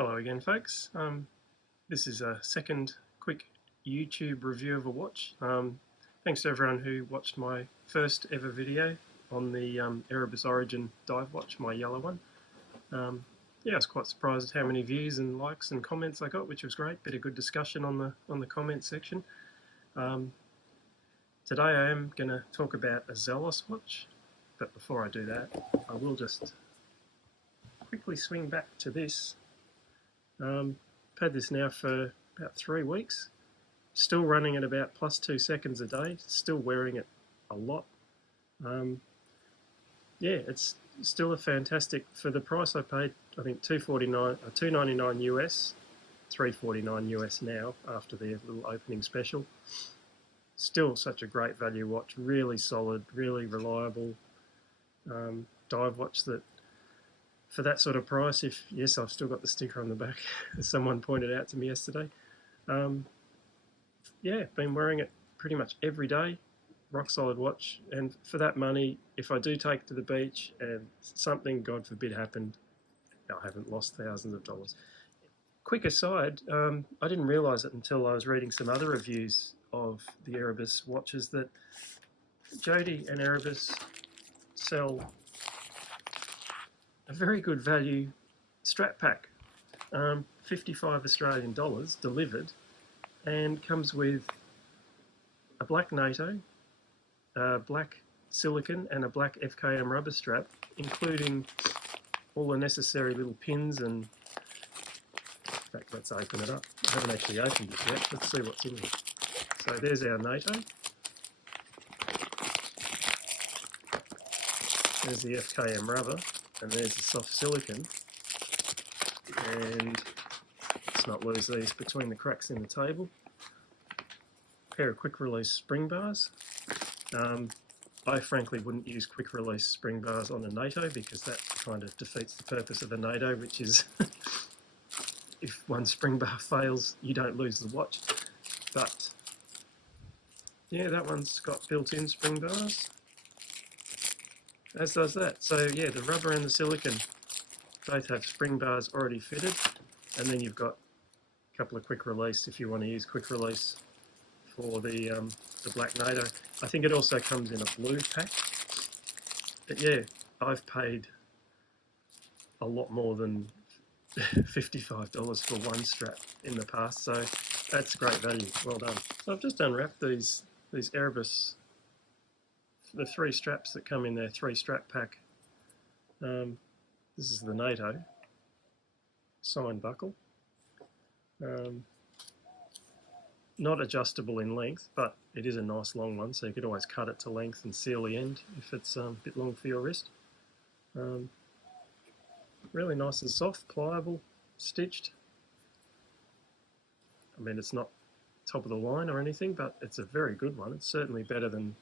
Hello again, folks. This is a second quick YouTube review of a watch. Thanks to everyone who watched my first ever video on the Erebus Origin dive watch, my yellow one. Yeah, I was quite surprised at how many views and likes and comments I got, which was great. Bit of good discussion on the comment section. Today I am going to talk about a Zelos watch, but before I do that, I will just quickly swing back to this. I've had this now for about 3 weeks, still running at about plus 2 seconds a day, still wearing it a lot. Yeah, it's still a fantastic, for the price I paid, I think $2.99 US, $3.49 US now after the little opening special. Still such a great value watch, really solid, really reliable dive watch that for that sort of price, yes, I've still got the sticker on the back, as someone pointed out to me yesterday. Yeah, been wearing it pretty much every day, rock solid watch, and for that money, if I do take it to the beach and something, God forbid, happened, I haven't lost thousands of dollars. Quick aside, I didn't realise it until I was reading some other reviews of the Erebus watches that Jody and Erebus sell a very good value strap pack, 55 Australian dollars delivered, and comes with a black NATO, a black silicone and a black FKM rubber strap, including all the necessary little pins and, in fact, let's open it up. I haven't actually opened it yet. Let's see what's in here. So there's our NATO. There's the FKM rubber. And there's the soft silicone, and let's not lose these between the cracks in the table. A pair of quick release spring bars. I frankly wouldn't use quick release spring bars on a NATO because that kind of defeats the purpose of a NATO, which is if one spring bar fails, you don't lose the watch. But yeah, that one's got built-in spring bars, as does that. So yeah, the rubber and the silicone both have spring bars already fitted, and then you've got a couple of quick release if you want to use quick release for the black NATO. I think it also comes in a blue pack. But yeah, I've paid a lot more than $55 for one strap in the past, so that's great value. Well done. So I've just unwrapped these Erebus, the 3 straps that come in their 3-strap pack. This is the NATO signed buckle. Not adjustable in length, but it is a nice long one, so you could always cut it to length and seal the end if it's a bit long for your wrist. Really nice and soft, pliable, stitched. I mean, it's not top of the line or anything, but it's a very good one. It's certainly better than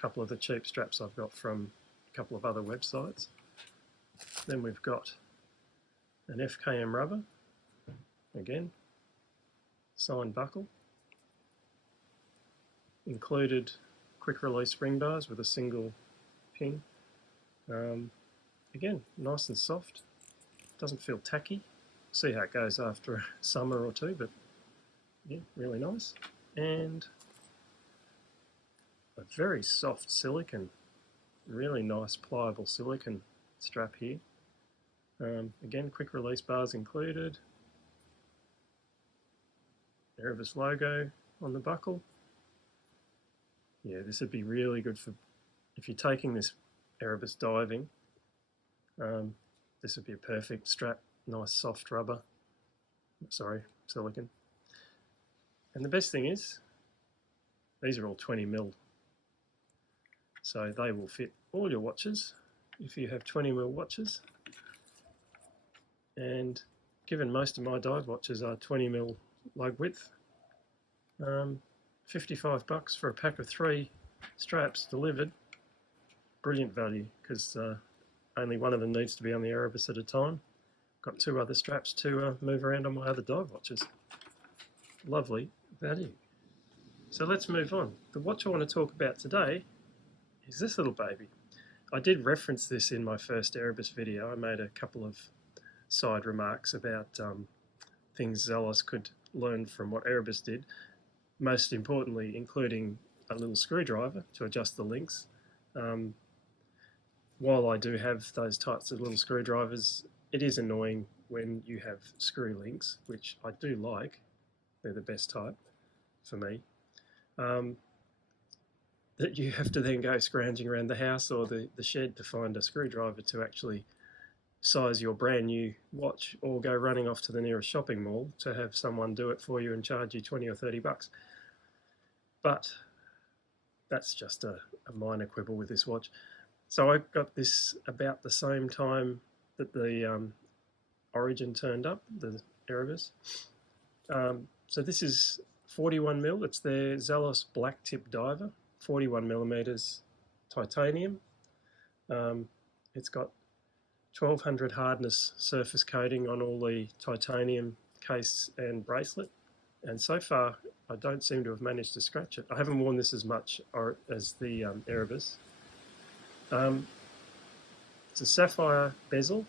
couple of the cheap straps I've got from a couple of other websites. Then we've got an FKM rubber, again, signed buckle, included quick release spring bars with a single pin. Again, nice and soft, doesn't feel tacky. See how it goes after a summer or two, but yeah, really nice. And a very soft silicone, really nice pliable silicone strap here. Again, quick release bars included. Erebus logo on the buckle. Yeah, this would be really good for if you're taking this Erebus diving. This would be a perfect strap, nice soft rubber. Sorry, silicone. And the best thing is, these are all 20mm. So they will fit all your watches if you have 20mm watches. And given most of my dive watches are 20mm lug width, $55 for a pack of 3 straps delivered, brilliant value, because only one of them needs to be on the Erebus at a time. Got 2 other straps to move around on my other dive watches. Lovely value. So let's move on. The watch I want to talk about today is this little baby. I did reference this in my first Erebus video. I made a couple of side remarks about things Zelos could learn from what Erebus did, most importantly including a little screwdriver to adjust the links. While I do have those types of little screwdrivers, it is annoying when you have screw links, which I do like. They're the best type for me. That you have to then go scrounging around the house or the shed to find a screwdriver to actually size your brand new watch, or go running off to the nearest shopping mall to have someone do it for you and charge you 20 or 30 bucks. But that's just a minor quibble with this watch. So I got this about the same time that the Origin turned up, the Erebus. So this is 41mm, it's their Zelos Blacktip Diver, 41mm titanium. It's got 1200 hardness surface coating on all the titanium case and bracelet, and so far I don't seem to have managed to scratch it. I haven't worn this as much as the Erebus. It's a sapphire bezel,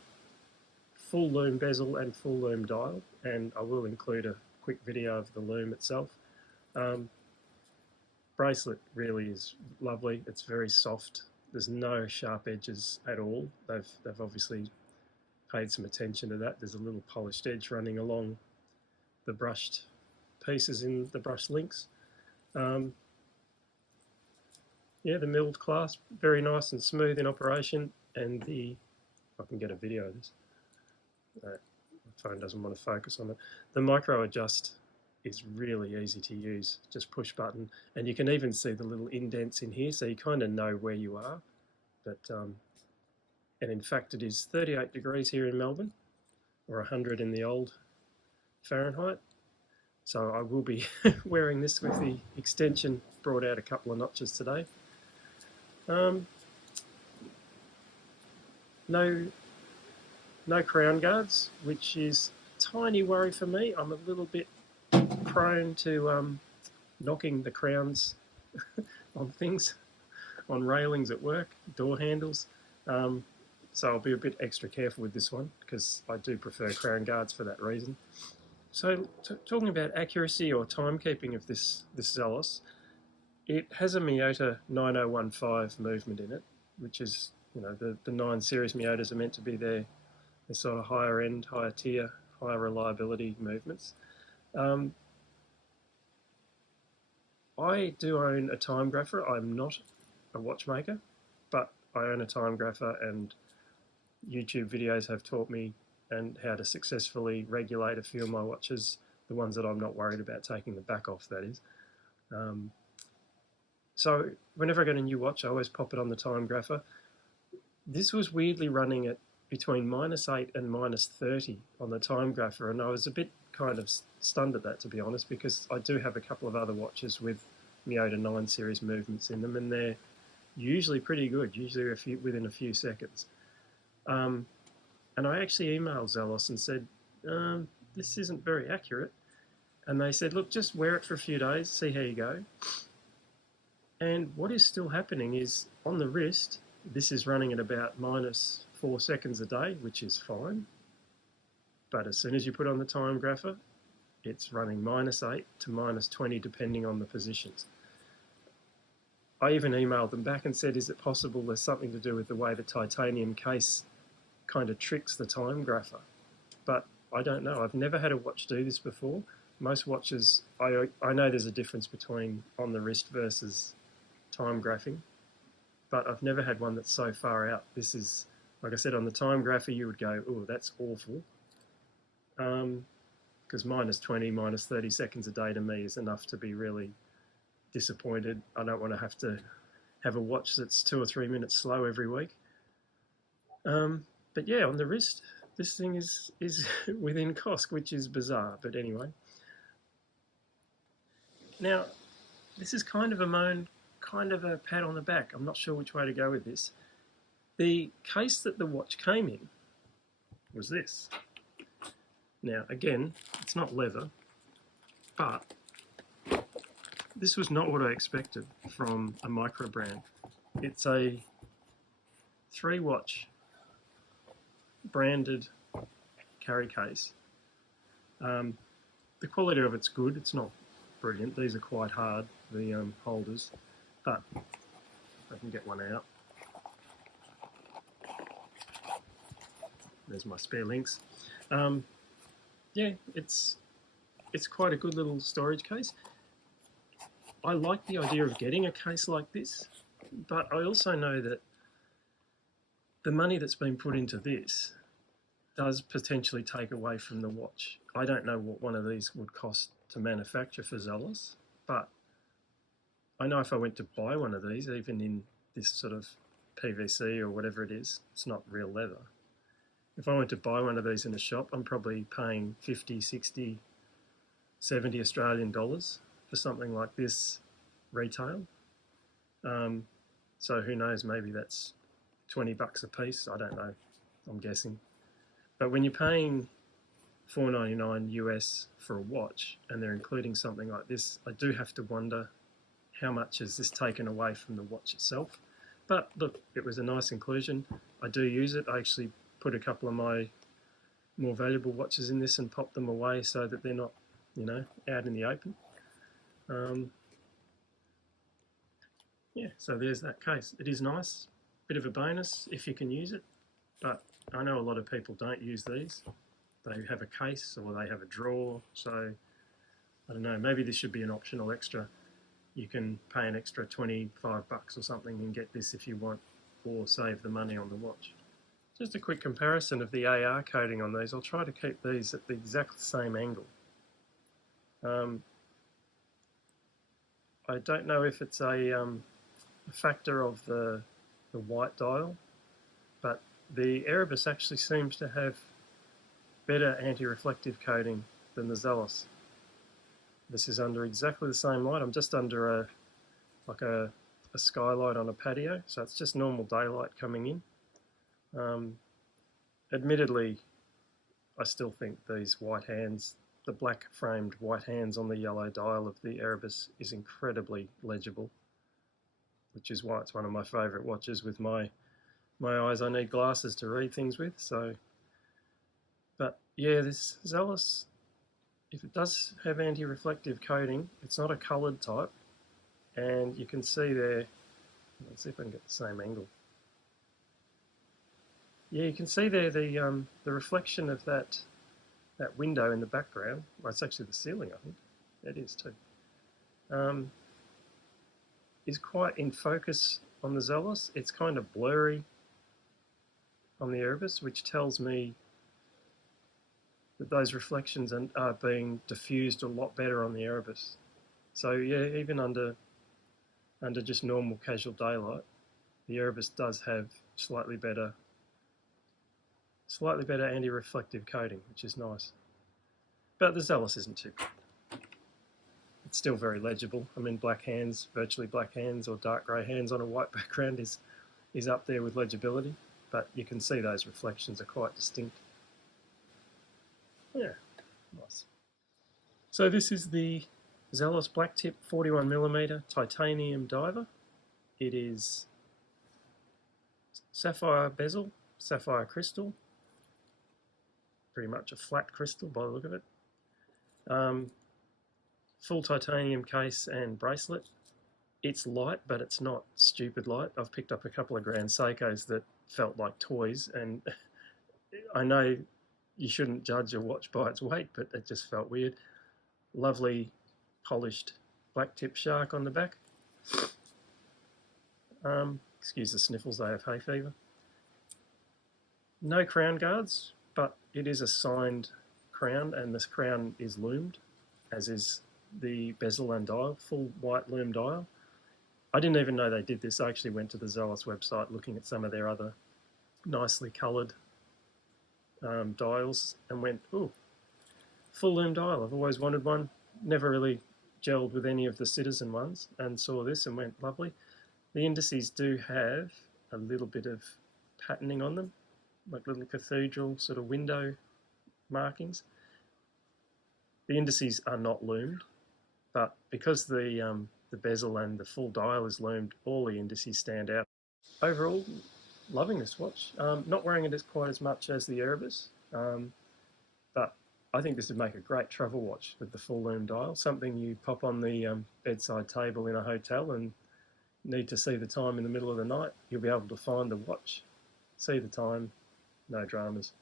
full lume bezel and full lume dial, and I will include a quick video of the lume itself. Bracelet really is lovely. It's very soft. There's no sharp edges at all. They've obviously paid some attention to that. There's a little polished edge running along the brushed pieces in the brush links. Yeah, the milled clasp, very nice and smooth in operation, and if I can get a video of this. My phone doesn't want to focus on it. The micro adjust is really easy to use, just push button, and you can even see the little indents in here, so you kind of know where you are. But and in fact it is 38 degrees here in Melbourne, or 100 in the old Fahrenheit, so I will be wearing this with the extension brought out a couple of notches today. No crown guards, which is a tiny worry for me. I'm a little bit prone to knocking the crowns on things, on railings at work, door handles. So I'll be a bit extra careful with this one because I do prefer crown guards for that reason. So talking about accuracy or timekeeping of this Zelos, it has a Miyota 9015 movement in it, which is, you know, the 9 series Miyotas are meant to be their sort of higher end, higher tier, higher reliability movements. I do own a time grapher. I'm not a watchmaker, but I own a time grapher, and YouTube videos have taught me and how to successfully regulate a few of my watches, the ones that I'm not worried about taking the back off, that is. So whenever I get a new watch, I always pop it on the time grapher. This was weirdly running at between -8 and -30 on the time grapher, and I was a bit kind of stunned at that, to be honest, because I do have a couple of other watches with Miyota 9 series movements in them, and they're usually pretty good, usually within a few seconds. And I actually emailed Zelos and said, this isn't very accurate. And they said, look, just wear it for a few days, see how you go. And what is still happening is, on the wrist, this is running at about -4 seconds a day, which is fine. But as soon as you put on the time grapher, it's running -8 to -20, depending on the positions. I even emailed them back and said, is it possible there's something to do with the way the titanium case kind of tricks the time grapher? But I don't know. I've never had a watch do this before. Most watches, I know there's a difference between on the wrist versus time graphing, but I've never had one that's so far out. This is, like I said, on the time grapher you would go, oh, that's awful. Because -20, -30 seconds a day to me is enough to be really disappointed. I don't want to have a watch that's 2 or 3 minutes slow every week. But yeah, on the wrist, this thing is within cost, which is bizarre, but anyway. Now, this is kind of a moan, kind of a pat on the back. I'm not sure which way to go with this. The case that the watch came in was this. Now, again, it's not leather, but this was not what I expected from a micro brand. It's a 3-watch branded carry case. The quality of it's good. It's not brilliant. These are quite hard, the holders, but I can get one out. There's my spare links. Yeah, it's quite a good little storage case. I like the idea of getting a case like this, but I also know that the money that's been put into this does potentially take away from the watch. I don't know what one of these would cost to manufacture for Zelos, but I know if I went to buy one of these, even in this sort of PVC or whatever it is, it's not real leather. If I went to buy one of these in a shop, I'm probably paying 50, 60, 70 Australian dollars for something like this retail. So who knows, maybe that's 20 bucks a piece, I don't know, I'm guessing. But when you're paying $4.99 US for a watch and they're including something like this, I do have to wonder how much is this taken away from the watch itself. But look, it was a nice inclusion. I do use it. I actually put a couple of my more valuable watches in this and pop them away so that they're not, you know, out in the open. Yeah, so there's that case. It is nice, bit of a bonus if you can use it, but I know a lot of people don't use these. They have a case or they have a drawer, so I don't know, maybe this should be an optional extra. You can pay an extra 25 bucks or something and get this if you want, or save the money on the watch. Just a quick comparison of the AR coating on these. I'll try to keep these at the exact same angle. I don't know if it's a factor of the white dial, but the Erebus actually seems to have better anti-reflective coating than the Zelos. This is under exactly the same light. I'm just under a skylight on a patio, so it's just normal daylight coming in. Admittedly, I still think these white hands, the black framed white hands on the yellow dial of the Erebus is incredibly legible, which is why it's one of my favourite watches. With my eyes, I need glasses to read things with. So, but yeah, this Zelos, if it does have anti-reflective coating, it's not a coloured type, and you can see there, let's see if I can get the same angle. Yeah, you can see there the reflection of that window in the background. Well, it's actually the ceiling, I think. It is too. Is quite in focus on the Zelos. It's kind of blurry on the Erebus, which tells me that those reflections are being diffused a lot better on the Erebus. So yeah, even under just normal casual daylight, the Erebus does have slightly better anti-reflective coating, which is nice. But the Zelos isn't too bad. It's still very legible. I mean, black hands, virtually black hands, or dark grey hands on a white background is up there with legibility, but you can see those reflections are quite distinct. Yeah, nice. So this is the Zelos Blacktip 41mm Titanium Diver. It is sapphire bezel, sapphire crystal, pretty much a flat crystal by the look of it. Full titanium case and bracelet. It's light, but it's not stupid light. I've picked up a couple of Grand Seikos that felt like toys, and I know you shouldn't judge a watch by its weight, but it just felt weird. Lovely polished black tip shark on the back. Excuse the sniffles, they have hay fever. No crown guards, but it is a signed crown, and this crown is loomed, as is the bezel and dial, full white loom dial. I didn't even know they did this. I actually went to the Zelos website looking at some of their other nicely coloured dials and went, ooh, full loom dial. I've always wanted one. Never really gelled with any of the Citizen ones, and saw this and went, lovely. The indices do have a little bit of patterning on them, like little cathedral sort of window markings. The indices are not loomed, but because the bezel and the full dial is loomed, all the indices stand out. Overall, loving this watch. Not wearing it as quite as much as the Erebus. But I think this would make a great travel watch with the full lume dial, something you pop on the bedside table in a hotel and need to see the time in the middle of the night. You'll be able to find the watch, see the time, no dramas.